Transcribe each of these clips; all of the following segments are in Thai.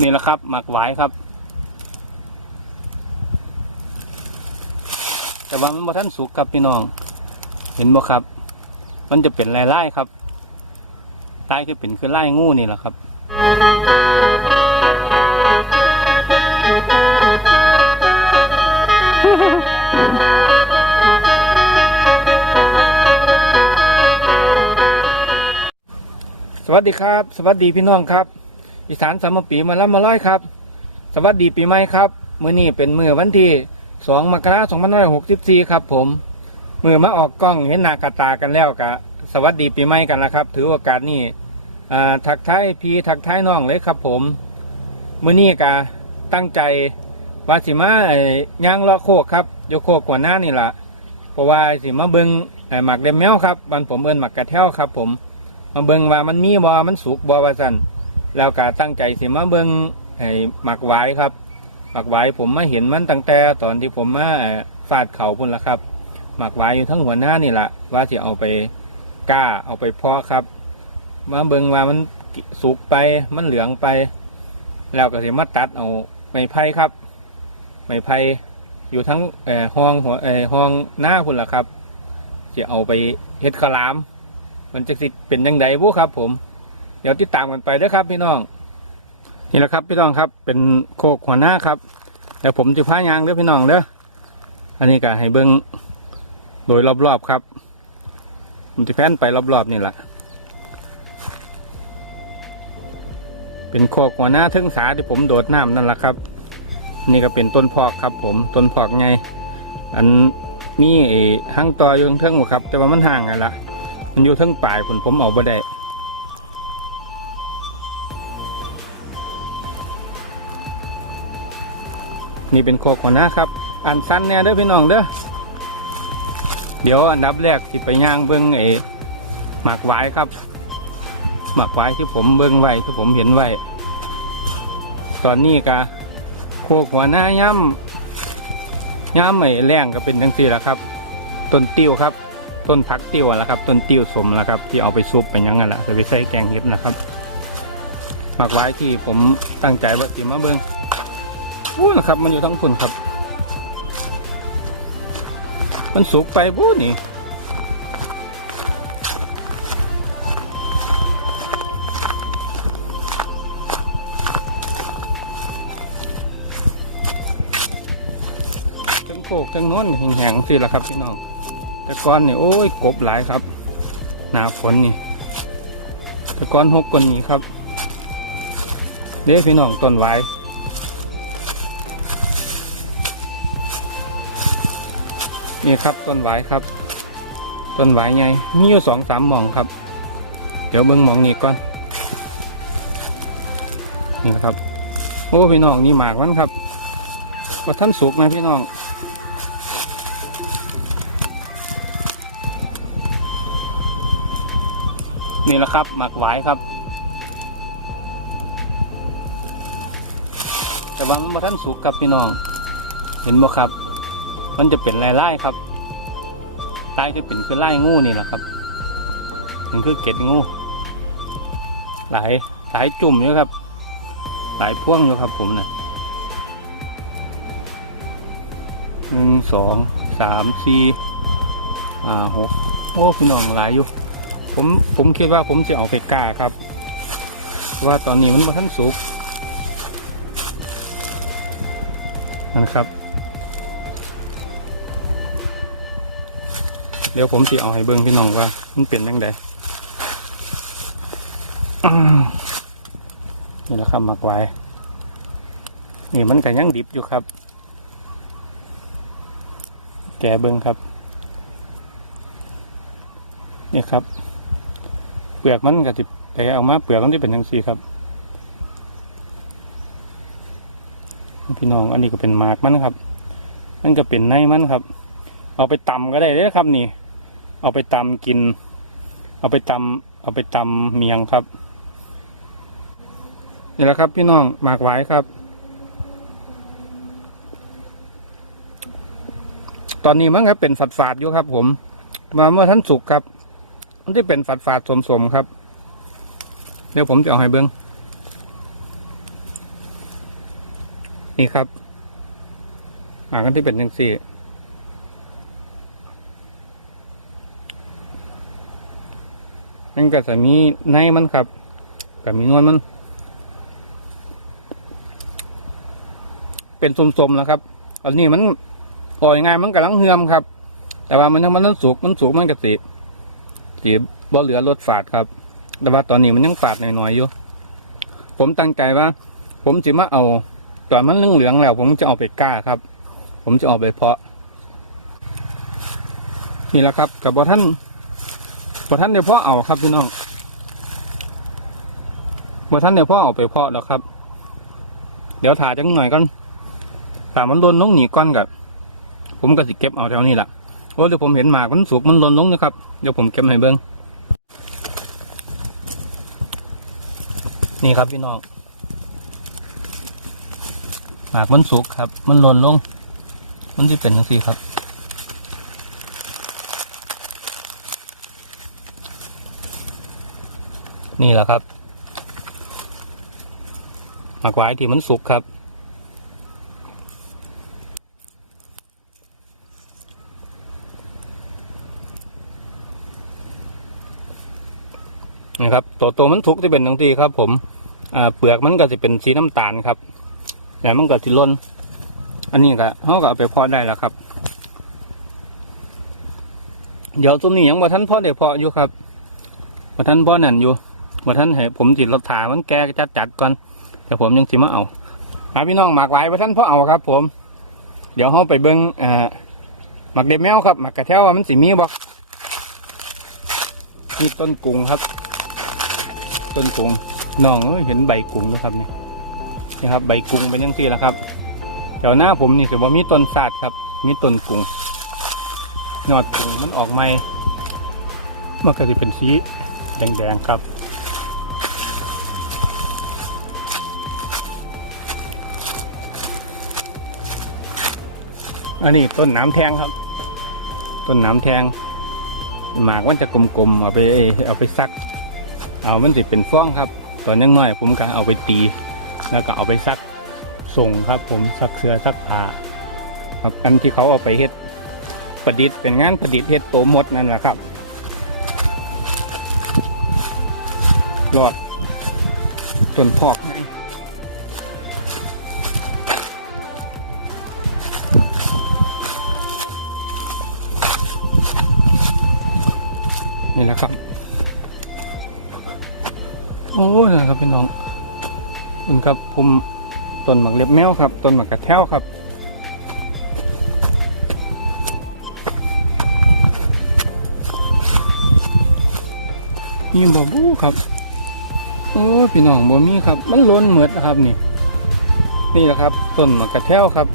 นี่แหละครับหมักหวายครับ แต่ว่ามันบ่ทันสุกครับพี่น้อง เห็นบ่ครับ มันจะเป็นลายๆครับลายคือเป็นคือไลายงูนี่แหละครับสวัสดีครับ สวัสดีพี่น้องครับ อีสานสามปีมาแล้วมาร้อยครับ สวัสดีปีใหม่ครับมื้อนี้เป็นมื้อวันที่สองมกราคม2564ครับ ผมมือมาออกกล้องเห็นหน้ากระตากันแล้วกะสวัสดีปีใหม่กันนะครับ ถือโอกาสนี้ทักทายพี่ทักทายน้องเลยครับผมมื้อนี้กะตั้งใจว่าสิมาไอ้ย่างละโคกครับโยโคกกว่าหน้านี่ล่ะเพราะว่าสิมาเบิงไอ้หมักเดมแมวครับบ้านผมเอินหมักกระเท้วครับ ผม มาเบิงว่ามันมีบ่มันสุกบ่ว่าซั่น แล้วก็ตั้งใจสิมาเบิ่งให้หมักหวายครับหมักหวายผมมาเห็นมันตั้งแต่ตอนที่ผมมาฟาดเขาพุ่นละครับ หมักหวายอยู่ทั้งหัวหน้านี่แหละว่าสิเอาไปกล้าเอาไปเพาะครับ มาเบิ่งว่ามันสุกไปมันเหลืองไป แล้วก็สิมาตัดเอาไม้ไผ่ครับ ไม้ไผ่อยู่ทั้งห้องหัวเอ่อห้องหน้าพุ่นละครับสิเอาไปเฮ็ดข้าวหลาม มันจะสิเป็นยังไงบุครับผม ดี๋ยวติดตามกันไปเด้อครับ พี่น้อง นี่แหละครับ พี่น้องครับ เป็นโคกหัวหน้าครับเดี๋ยวผมจะพายางเด้อพี่น้องเด้ออันนี้ก็ให้เบิ้งโดยรอบๆครับผมจะแพนไปรอบๆนี่แหละเป็นโคกหัวหน้าทึ่งสาที่ผมโดดน้ำนั่นแหละครับ นี่ก็เป็นต้นพอกครับ ผมต้นพอกไงอันนี้ไอ้หั่งต่ออยู่เทิงๆบ่ครับ แต่ว่ามันห่างไงละมันอยู่ทั้งปลายผมผมเอาบ่ได้ นี่เป็นโคกหัวหน้าครับอันสั้นเนี่ยเด้อพี่น้องเด้อเดี๋ยวอันดับแรกสิไปย่างเบิ้งไอ้หมากหวายครับ หมากหวายที่ผมเบิ้งไว้ที่ผมเห็นไว้ตอนนี้ก็โคกหัวหน้าย่ำย่ำไอ้แรงก็เป็นทั้งสี่ล้วครับต้นติ้วครับ ต้นพักติ้วแล้วครับต้นติ้วสมแล้วครับ ที่เอาไปซุปไปยังไงล่ะจะไปใส่แกงเห็ดนะครับหมากไว้ที่ผมตั้งใจว่าสิมาเบิ้ง วู้นะครับมันอยู่ทั้งพุ่นครับ มันสุกไปบู้นี่จังโคกจังโน้นแห้งๆสิละครับพี่น้อง แต่ก่อนนี่โอ้ยกบหลายครับ หนาฝนนี่แต่ก่อนหกคนนี้ครับเด้พี่น้องต้นไว้ นี่ครับต้นไว้ครับ ต้นไว้ไงมีอยู่สองสามหมองครับ เดี๋ยวเบิ้งหมองนี้ก่อนนี่นะครับโอ้พี่น้องนี่หมากมันครับว่าท่านสุกไหมพี่น้องนี่แหละครับหมักหวายครับ แต่ว่ามันบ่ท่านสุกครับพี่น้อง เห็นบ่ครับ มันจะเป็นลายไล่ครับลายคือเป็นคือไล่งูนี่แหละครับมันคือเกล็ดงู หลายหลายจุ่มอยู่ครับ หลายพ่วงอยู่ครับผมนะหนึ่งสองสามสี่ห้าหกโอ้พี่น้องหลายอยู่ ผมผมคิดว่าผมจะเอาไปกาครับ ว่าตอนนี้มันมาทันสุกนะครับ เดี๋ยวผมจะเอาให้เบิ้งพี่น้องว่า มันเป็นยังไงอ้าวนี่แหละครับหมักไว้ นี่มันก็ยังดิบอยู่ครับ แกเบิ้งครับ นี่ครับ เปลือกมันก็จะแต่เอามาเปลือกมันจะเป็นยังสีครับ พี่น้องอันนี้ก็เป็นหมากมันครับ มันก็เป็นในมันครับ เอาไปตำก็ได้เลยครับนี่ เอาไปตำกิน เอาไปตำเอาไปตำเมียงครับนี่แหละครับ พี่น้องหมากไว้ครับ ตอนนี้มันก็เป็นฝาดฝาดอยู่ครับ ผม มาเมื่อท่านสุกครับ มันจะเป็นฝาดฝาดๆสมๆครับ เดี๋ยวผมจะเอาให้เบิ้งนี่ครับหมากันที่เป็นยังสี่ นั่นก็จะมีในมันครับกับมีนวลมัน เป็นสมๆแล้วครับ อันนี้มันปล่อยง่ายมันกำลังเหือมครับ แต่ว่ามันยังมันนั้นสุกมันสุกมันกระสีสีบ่เหลือรสฝาดครับ แต่ว่าตอนนี้มันยังฝาดหน่อยๆอยู่ ผมตั้งใจว่า ผมจะมาเอาตอนมันเหลืองๆแล้ว ผมจะเอาไปก้าครับ ผมจะเอาไปเพาะ นี่แหละครับกับว่าท่าน บ่ท่านเดี๋ยวพ่อเอาครับพี่น้องบ่ท่านเดี๋ยวพ่อเอาไปเพาะแล้วครับ เดี๋ยวถ่าจังหน่อยก่อนถ่ามันลนลงหนีก้อนกับผมก็สิเก็บเอาแถวนี้แหละเพราะเดี๋ยวผมเห็นหมากมันสุกมันลนลงนะครับเดี๋ยวผมเก็บให้เบิ้งนี่ครับพี่น้องหมากมันสุกครับ มันลนลง มันจะเป็นยังไงครับ นี่แหละครับหมากหวายที่มันสุกครับนะครับ ตัวโตวมันทุกที่เป็นทังทีครับ ผมเปลือกมันก็จะเป็นสีน้ำตาลครับแต่มันก็จะล้น อันนี้ก็เขาก็เอาไปเพาะได้แล้วครับ เดี๋ยวต้นนี้ยังว่าท่านพ่อเด็กเพาะอยู่ครับว่าท่านพ่อนั่นอยู่ ว่าท่านให้ผมจิตรถถามันแกจัดจัดก่อนแต่ผมยังสิมาเอาหาพี่น้องหมากหลายว่าท่านพ่อเอาครับ ผม เดี๋ยวเขาไปเบิ้งอ่าหมักเด็บแมวครับหมักกระเทวว่ามันสีมีบ่นี่ต้นกุ้งครับ ต้นกุ้งน้องเห็นใบกุ้งนะครับนี่นี่ครับ ใบกุ้งเป็นยังสี่แล้วครับแถวหน้าผมนี่ถือว่ามีต้นศาสตร์ครับ มีต้นกุ้งยอดกุ้งมันออกใหม่มันก็จะเป็นสีแดงๆครับ อันนี้ต้นน้ำแทงครับ ต้นน้ำแทง หมากมันจะกลมๆเอาไปเอาไปซัก เอามันสิเป็นฟ้องครับ ตอนยังน้อยผมก็เอาไปตี แล้วก็เอาไปซักส่งครับ ผมซักเสื้อซักผ้าครับอันที่เขาเอาไปเฮ็ดประดิษฐ์เป็นงานประดิษฐ์เฮ็ดโตมดนั่นแหละครับรอดต้นพอก นี่แหละครับ โอ้ยนะครับพี่น้องคุณครับผมต้นหมักเล็บแมวครับต้นหมักกระแท้วครับนี่บอบูครับ โอ้พี่น้องบ่มีครับ มันล้นเหมือดนะครับนี่ นี่แหละครับต้นหมักกระแท้วครับ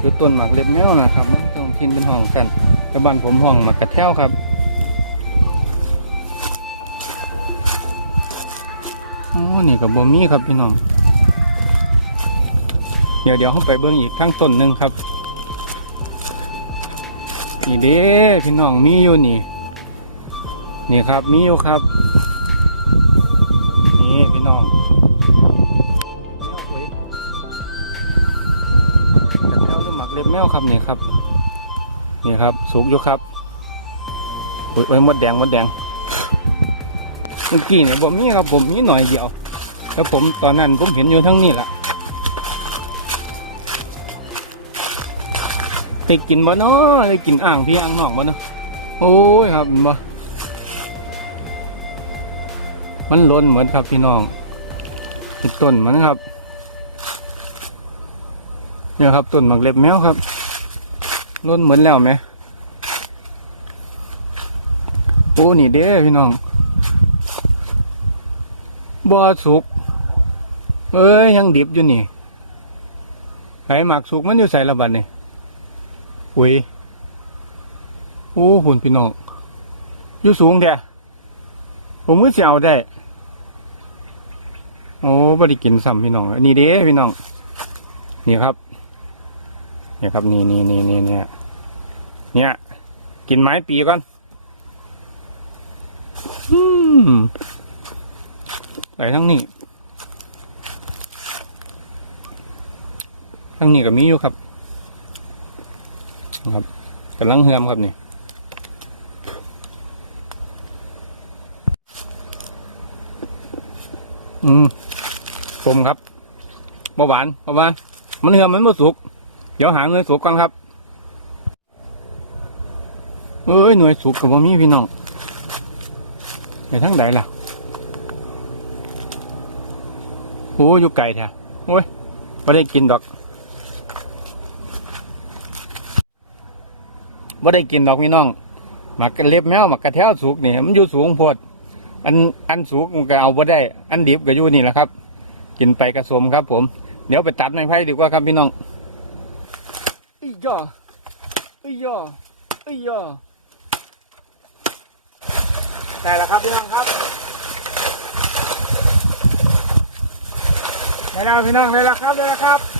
คือต้นหมักเล็บแมวนะครับ ต้องกินเป็นห้องกันแต่บ้านผมห้องหมักกระแท้วครับ โอ้นี่กับบ่มีครับพี่น้อง เดี๋ยวเดี๋ยวเข้าไปเบิ้งอีกข้างต้นหนึ่งครับ นี่เด้พี่น้องมีอยู่นี่ นี่ครับมีอยู่ครับ นี่พี่น้องกระเท้าหรือหมักเล็บแมวครับนี่ครับ นี่ครับ สุกอยู่ครับโอ้ยมดแดงมดแดง มื่อกี้เนี่ยผมมีครับผมมีหน่อยเดียวแล้วผมตอนนั้นผมเห็นอยู่ทั้งนี้แหละได้กินบ่เนาะได้กินอ่างพี่อ่างน้องบ่เนาะโอ้ยครับเห็นบ่มันล้นเหมือนครับพี่น้องต้นมันครับเนี่ยครับต้นหมักเล็บแมวครับล้นเหมือนแล้วไหมโอ้นี่เด้พี่น้อง บ่สุก เอ้ยยังดิบอยู่นี่ไข่หมักสุกมันอยู่ใส่ละบัดนี่อุ้ยโอ้หุ่นพี่น้องอยู่สูงแท้ผมก็จะเอาได้ โอ้บ่ได้กินซ้ำพี่น้องนี่เด้พี่น้อง นี่ครับ นี่ครับนี่นี่นี่นี่เนี่ยเนี่ย กินไม้ปีก่อน อืม ไปทั้งนี้ทั้งนี้ก็มีอยู่ครับครับกำลังเฮือมครับนี่อืมชมครับเบาหวานเพราะว่า มันเฮือมมันบ่สุก เดี๋ยวหาหน่วยสุกก่อนครับเอ้ยหน่วยสุกกับบ่มีพี่น้องไปทางใดล่ะ โอ้ยอยู่ไกลแท้โอ้ยไม่ได้กินดอกไม่ได้กินดอกพี่น้องหมักกระเล็บแมวหมักกระแทวสุกนี่มันอยู่สูงพดอันอันสุกมันก็เอาบ่ได้ อันดิบก็อยู่นี่แหละครับ กินไปกระสมครับ ผม เดี๋ยวไปตัดไม้ไผ่ดีกว่าครับพี่น้องอีย่ออีย่ออีย่อได้แล้วครับพี่น้องครับ ได้แล้วพี่น้องได้แล้วครับได้แล้วครับ